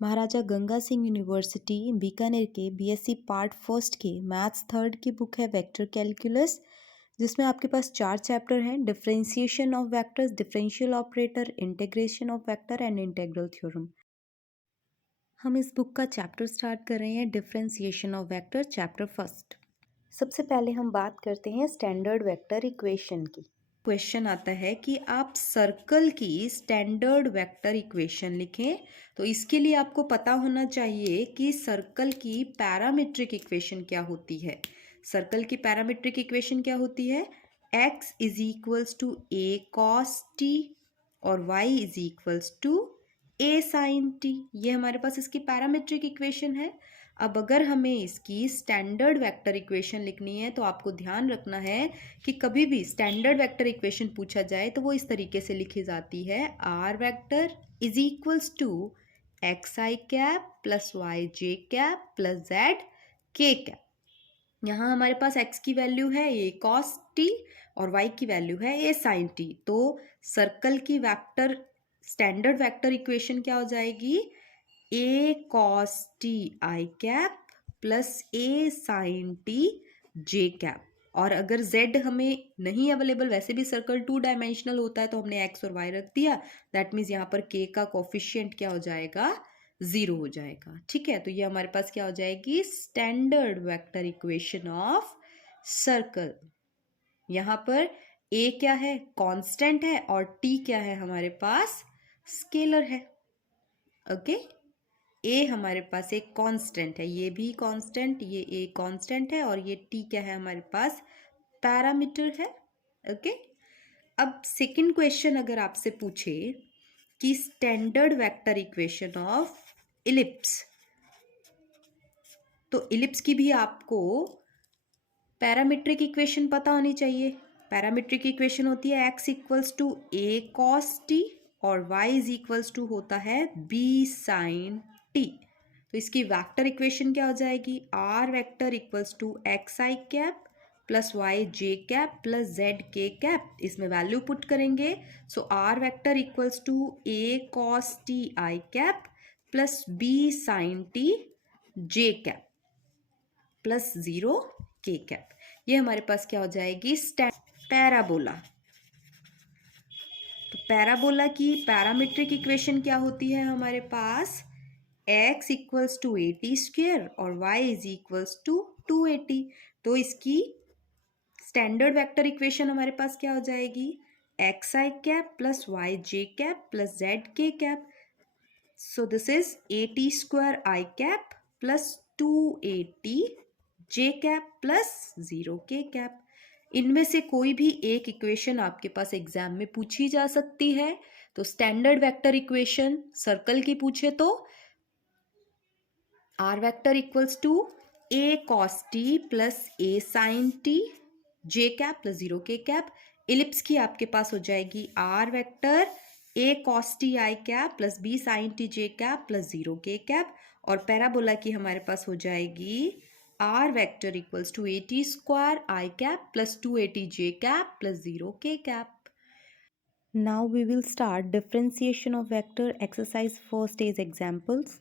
महाराजा Ganga Singh university Bikaner के BSc part first के maths third की बुक है वेक्टर कैलकुलस, जिसमें आपके पास 4 चैप्टर हैं। Differentiation of vectors, differential operator, integration of vector and integral theorem. हम इस बुक का चैप्टर स्टार्ट कर रहे हैं differentiation of vector, chapter first. सबसे पहले हम बात करते हैं स्टैंडर्ड वेक्टर इक्वेशन की। क्वेश्चन आता है कि आप सर्कल की स्टैंडर्ड वेक्टर इक्वेशन लिखें। तो इसके लिए आपको पता होना चाहिए कि सर्कल की पैरामीट्रिक इक्वेशन क्या होती है। सर्कल की पैरामीट्रिक इक्वेशन क्या होती है? x is equals to a cos t और y is equals to a sin t। ये हमारे पास इसकी पैरामीट्रिक इक्वेशन है। अब अगर हमें इसकी स्टैंडर्ड वेक्टर इक्वेशन लिखनी है तो आपको ध्यान रखना है कि कभी भी स्टैंडर्ड वेक्टर इक्वेशन पूछा जाए तो वो इस तरीके से लिखी जाती है, r vector is equals to x i cap plus y j cap plus z k cap. यहाँ हमारे पास x की वैल्यू है a cos t और y की वैल्यू है a sin t। तो सर्कल की वेक्टर स्टैंडर्ड वेक्टर इक्वेशन क्या हो जाएगी? a cos t i cap plus a sin t j cap. और अगर z हमें नहीं अवेलेबल, वैसे भी सर्कल 2 डायमेंशनल होता है तो हमने x और y रख दिया, दैट मीन्स यहाँ पर k का कोफिशिएंट क्या हो जाएगा? 0 हो जाएगा। ठीक है, तो ये हमारे पास क्या हो जाएगी? Standard vector equation of circle. यहाँ पर a क्या है? कांस्टेंट है और t क्या है? हमारे पास स्केलर है। ओके, a हमारे पास एक कांस्टेंट है, ये भी कांस्टेंट, ये a कांस्टेंट है और ये t क्या है? हमारे पास पैरामीटर है। ओके, अब सेकंड क्वेश्चन अगर आपसे पूछे कि standard vector equation of ellipse, तो इलिप्स की भी आपको पैरामीट्रिक इक्वेशन पता होनी चाहिए। पैरामीट्रिक इक्वेशन होती है x equals to a cos t और y इज इक्वल्स टू होता है b sin t। तो इसकी वेक्टर इक्वेशन क्या हो जाएगी? r vector equals to x i cap plus y j cap plus z k cap. इसमें वैल्यू पुट करेंगे, so r vector equals to a cos t i cap plus b sin t j cap plus 0 k cap. ये हमारे पास क्या हो जाएगी? Parabola. तो parabola की पैरामीट्रिक इक्वेशन क्या होती है हमारे पास? x इक्वल्स टू 80 स्क्वेयर और y इज इक्वल्स टू 280। तो इसकी स्टैंडर्ड वेक्टर इक्वेशन हमारे पास क्या हो जाएगी? X i cap plus y j cap plus z k cap. So this is 80 square i cap plus 280 J cap plus 0 k cap. इनमें से कोई भी एक इक्वेशन आपके पास एग्जाम में पूछी जा सकती है। तो स्टैंडर्ड वेक्टर इक्वेशन सर्कल की पूछे तो r vector equals to a cos t plus a sin t j cap plus 0 k cap. Ellipse की आपके पास हो जाएगी r vector a cos t i cap plus b sin t j cap plus 0 k cap. और parabola की हमारे पास हो जाएगी r vector equals to 80 square i cap plus 280 j cap plus 0 k cap. Now we will start differentiation of vector exercise first is examples.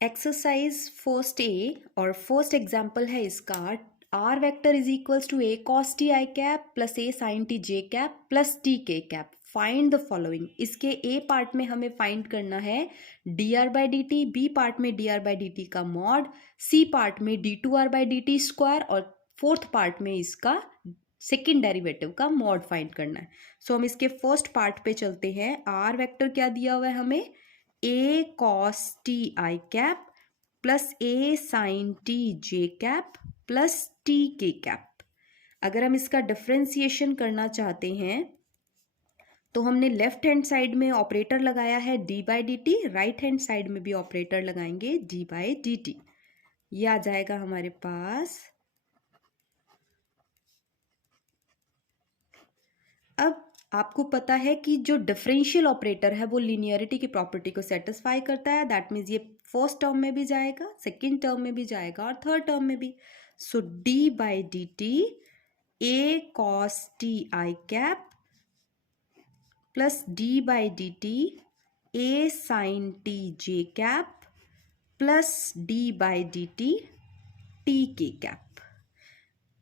Exercise first a और first example है इसका, r vector is equals to a cos t i cap plus a sine t j cap plus t k cap. Find the following. इसके a part में हमें find करना है d r by d t, b part में d r by d t का mod, c part में d two r by d t square और fourth part में इसका सेकेंड डेरिवेटिव का मॉड फाइंड करना है। सो हम इसके फर्स्ट पार्ट पे चलते हैं। आर वेक्टर क्या दिया हुआ है हमें? a cos t i cap plus a sin t j cap plus t k cap. अगर हम इसका डिफरेंशिएशन करना चाहते हैं तो हमने लेफ्ट हैंड साइड में ऑपरेटर लगाया है d by d T, right hand side में भी ऑपरेटर लगाएंगे d बाई डी टी। ये आ जाएगा हमारे पास। अब आपको पता है कि जो डिफरेंशियल ऑपरेटर है वो लीनियरिटी की प्रॉपर्टी को सेटिस्फाई करता है। दैट मीन्स ये फर्स्ट टर्म में भी जाएगा, सेकेंड टर्म में भी जाएगा और थर्ड टर्म में भी। So d by d t a cos t i cap plus d by d t a sine t j cap plus d by d t t k cap.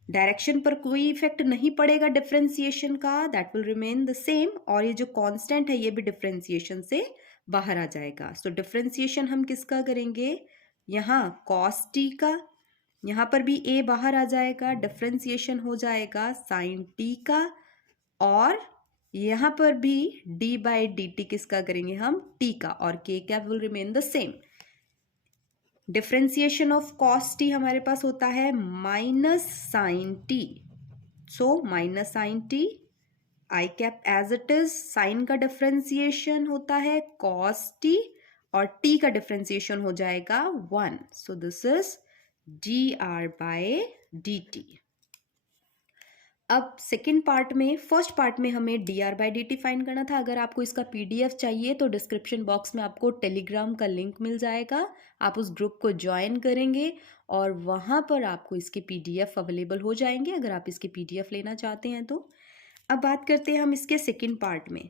Direction पर कोई effect नहीं पड़ेगा differentiation का, that will remain the same, और ये जो constant है ये भी डिफरेंशिएशन से बाहर आ जाएगा। सो डिफरेंशिएशन हम किसका करेंगे, यहाँ कॉस टी का, यहाँ पर भी ए बाहर आ जाएगा, डिफरेंशिएशन हो जाएगा साइन टी का, और यहाँ पर भी डी बाई डी टी किसका करेंगे हम, टी का, और k cap will remain the same. Differentiation of cos t हमारे पास होता है minus sine t, so minus sine t i cap as it is. Sine का डिफरेंशिएशन होता है कॉस टी, और टी का डिफरेंशिएशन हो जाएगा 1, so this is d r by d t. अब सेकेंड पार्ट में, फर्स्ट पार्ट में हमें d r by d t find करना था। अगर आपको इसका पीडीएफ चाहिए तो डिस्क्रिप्शन बॉक्स में आपको टेलीग्राम का लिंक मिल जाएगा, आप उस ग्रुप को ज्वाइन करेंगे और वहाँ पर आपको इसके पीडीएफ अवेलेबल हो जाएंगे अगर आप इसके पीडीएफ लेना चाहते हैं तो। अब बात करते हैं हम इसके सेकेंड पार्ट में।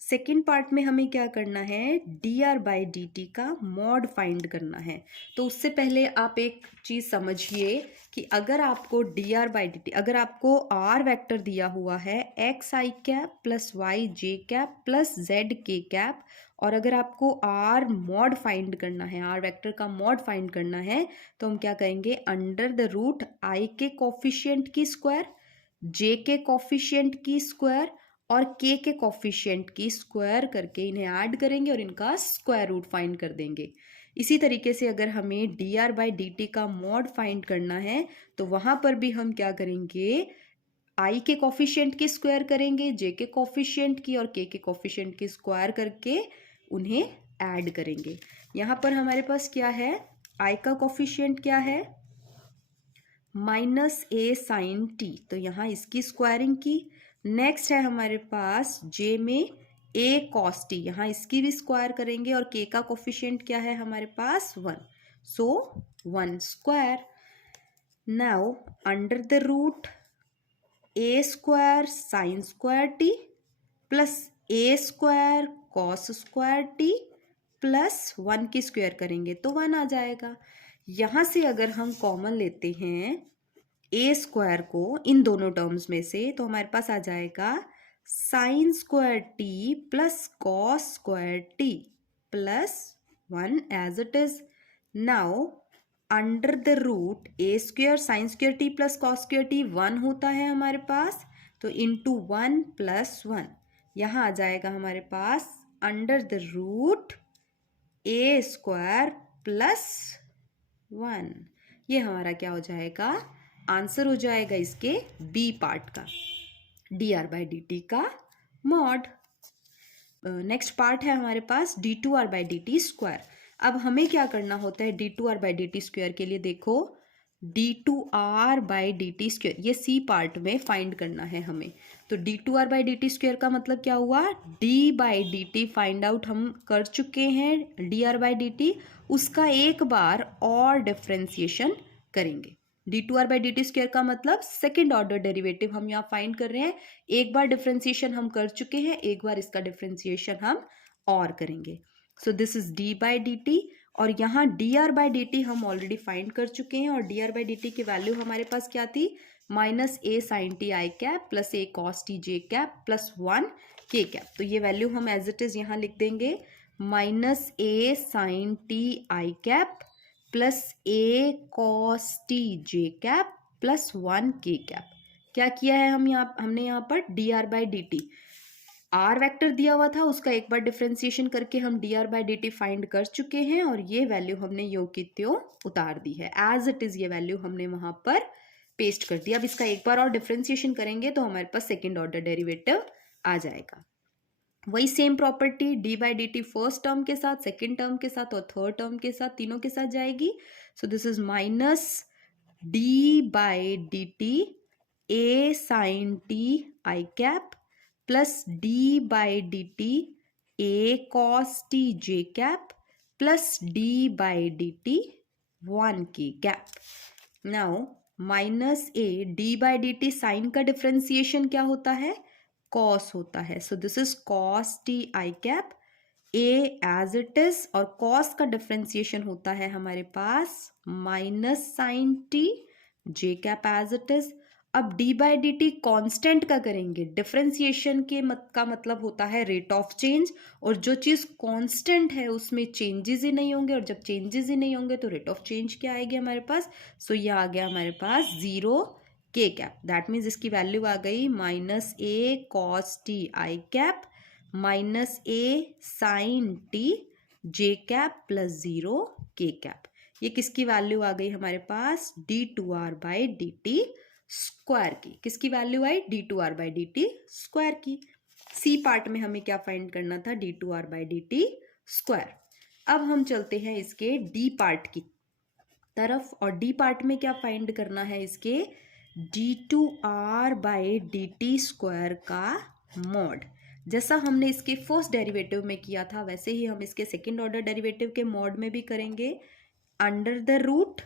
सेकेंड पार्ट में हमें क्या करना है, d r by d t का मॉड फाइंड करना है। तो उससे पहले आप एक चीज़ समझिए कि अगर आपको D r by d T, अगर आपको आर वेक्टर दिया हुआ है x i cap plus y j cap plus z k cap, और अगर आपको आर मॉड फाइंड करना है, आर वेक्टर का मॉड फाइंड करना है, तो हम क्या करेंगे, अंडर द रूट आई के कोफिशिएंट की स्क्वायर, जे के कोफिशिएंट की स्क्वायर और के कोफिशिएंट की स्क्वायर करके इन्हें ऐड करेंगे और इनका स्क्वायर रूट फाइंड कर देंगे। इसी तरीके से अगर हमें d r by d t का मॉड फाइंड करना है तो वहां पर भी हम क्या करेंगे, आई के कोफिशिएंट की स्क्वायर करेंगे, जे के कोफिशिएंट की और के कोफिशिएंट की स्क्वायर करके उन्हें ऐड करेंगे। यहाँ पर हमारे पास क्या है, आई का कोफिशिएंट क्या है, माइनस ए साइन टी, तो यहाँ इसकी स्क्वायरिंग की। नेक्स्ट है हमारे पास जे में ए कॉस टी, यहाँ इसकी भी स्क्वायर करेंगे, और के का कोफिशिएंट क्या है हमारे पास 1, so 1 square. Now under the root a square sine square t plus a square cos square t plus 1 की स्क्वायर करेंगे तो 1 आ जाएगा। यहाँ से अगर हम कॉमन लेते हैं ए स्क्वायर को इन दोनों टर्म्स में से, तो हमारे पास आ जाएगा sine square t plus cos square t plus 1 as it is. Now under the root a square sine square t plus cos square t 1 होता है हमारे पास, तो इंटू 1 प्लस 1 यहाँ आ जाएगा हमारे पास under the root a square plus 1। ये हमारा क्या हो जाएगा, आंसर हो जाएगा इसके बी पार्ट का, d r by d t का मॉड। नेक्स्ट पार्ट है हमारे पास d two r by d t square. अब हमें क्या करना होता है d two r by d t square के लिए, देखो d two r by d t square ये सी पार्ट में फाइंड करना है हमें। तो d two r by d t square का मतलब क्या हुआ, D by d t find out हम कर चुके हैं, d r by d t उसका एक बार और डिफ्रेंसिएशन करेंगे। D two r by d t square का मतलब सेकेंड ऑर्डर डेरिवेटिव हम यहाँ फाइंड कर रहे हैं। एक बार डिफ्रेंसिएशन हम कर चुके हैं, एक बार इसका डिफ्रेंसिएशन हम और करेंगे। So this is d by d t, और यहाँ d r by d t हम ऑलरेडी फाइंड कर चुके हैं, और d r by d t की वैल्यू हमारे पास क्या थी, minus a sine t i cap plus a cos t j cap plus 1 k cap. तो ये वैल्यू हम एज इट इज यहाँ लिख देंगे, minus a sine t i cap plus a cos t j cap plus 1 k cap. क्या किया है हमने यहाँ पर d r by d t, r vector दिया हुआ था उसका एक बार डिफ्रेंसिएशन करके हम d r by d t find कर चुके हैं, और ये वैल्यू हमने यो की त्यों उतार दी है, एज इट इज ये वैल्यू हमने वहां पर पेस्ट कर दिया। अब इसका एक बार और डिफ्रेंसिएशन करेंगे तो हमारे पास सेकेंड ऑर्डर डेरिवेटिव आ जाएगा। वही same property D by d T first term के साथ, सेकेंड टर्म के साथ और थर्ड टर्म के साथ, तीनों के साथ जाएगी। So this is minus d by d t a sine t i cap plus d by d t a cos t j cap plus d by d t 1 k cap. Now minus a d by d t sine का differentiation क्या होता है, cos होता है, so this is cos t i cap a as it is, और cos का differentiation होता है हमारे पास minus sine t, j cap as it is. अब d by d t constant का करेंगे, डिफ्रेंसिएशन के का मतलब होता है रेट ऑफ चेंज, और जो चीज़ कॉन्स्टेंट है उसमें चेंजेस ही नहीं होंगे, और जब चेंजेस ही नहीं होंगे तो रेट ऑफ चेंज क्या आएगी हमारे पास? सो ये आ गया हमारे पास zero k cap. That means इसकी वैल्यू आ गई minus a cos t i cap minus a sine t j cap plus zero k cap. ये किसकी वैल्यू आ गई हमारे पास? D two r by d t square की। किसकी वैल्यू आई? D two r by d t square की। सी पार्ट में हमें क्या फाइंड करना था? D two r by d t square. अब हम चलते हैं इसके डी पार्ट की तरफ, और डी पार्ट में क्या फाइंड करना है इसके? D two r by d t square का मॉड। जैसा हमने इसके फर्स्ट डेरिवेटिव में किया था वैसे ही हम इसके सेकेंड ऑर्डर डेरिवेटिव के मॉड में भी करेंगे। अंडर द रूट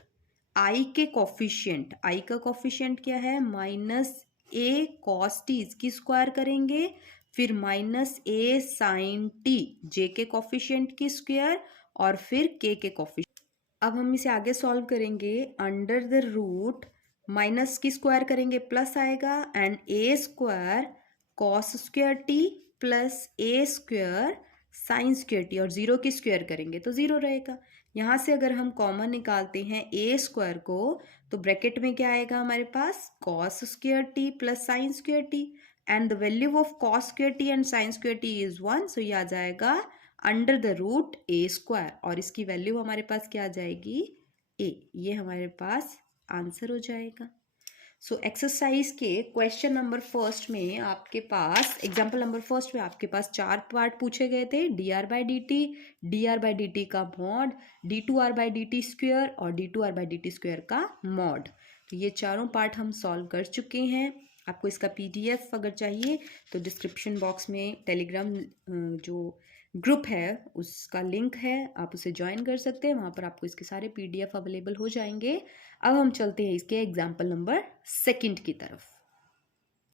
आई के कॉफिशिएंट, आई का कॉफिशिएंट क्या है? माइनस ए कॉस टी, इसकी स्क्वायर करेंगे, फिर माइनस ए साइन टी, जे के कॉफिशिएंट की स्क्वायर, और फिर के कॉफिशिएंट। अब हम इसे आगे सॉल्व करेंगे। अंडर द रूट माइनस की स्क्वायर करेंगे प्लस आएगा, and A square cos square t plus a square sine square T, और जीरो की स्क्वायर करेंगे तो जीरो रहेगा। यहाँ से अगर हम कॉमन निकालते हैं ए स्क्वायर को, तो ब्रैकेट में क्या आएगा हमारे पास? Cos square t plus sine square t, and the value of cos square t and sine square t is 1, so ये आ जाएगा under the root a square, और इसकी वैल्यू हमारे पास क्या आ जाएगी? ए। ये हमारे पास आंसर हो जाएगा। सो एक्सरसाइज के क्वेश्चन नंबर फर्स्ट में आपके पास, एग्जाम्पल नंबर फर्स्ट में आपके पास 4 पार्ट पूछे गए थे। D r by d t का mod, d two r by d t square, और d two r by d t square का मॉड। तो ये चारों पार्ट हम सॉल्व कर चुके हैं। आपको इसका पीडीएफ अगर चाहिए तो डिस्क्रिप्शन बॉक्स में टेलीग्राम जो ग्रुप है उसका लिंक है, आप उसे ज्वाइन कर सकते हैं, वहाँ पर आपको इसके सारे पीडीएफ अवेलेबल हो जाएंगे। अब हम चलते हैं इसके एग्जाम्पल नंबर सेकंड की तरफ।